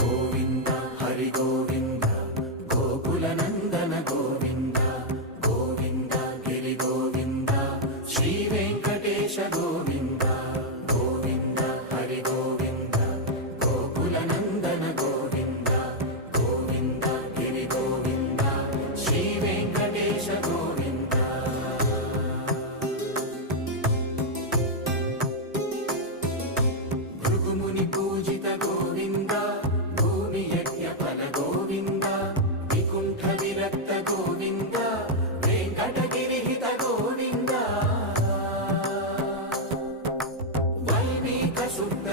గోవింద హరి గోవింద గోకుల నందన గోవింద గోవింద గిరి గోవింద శ్రీ వెంకటేశ గోవింద గోవింద హరి గోవింద గోకుల నందన గోవింద గోవింద గిరి గోవింద శ్రీ వెంకటేశ గోవింద భృగుముని పూజిత గోవింద భూమి యజ్ఞ ఫల గోవింద వికుంఠ విరక్త గోవింద వెంకటగిరిహిత గోవింద వైదిక శుద్ధ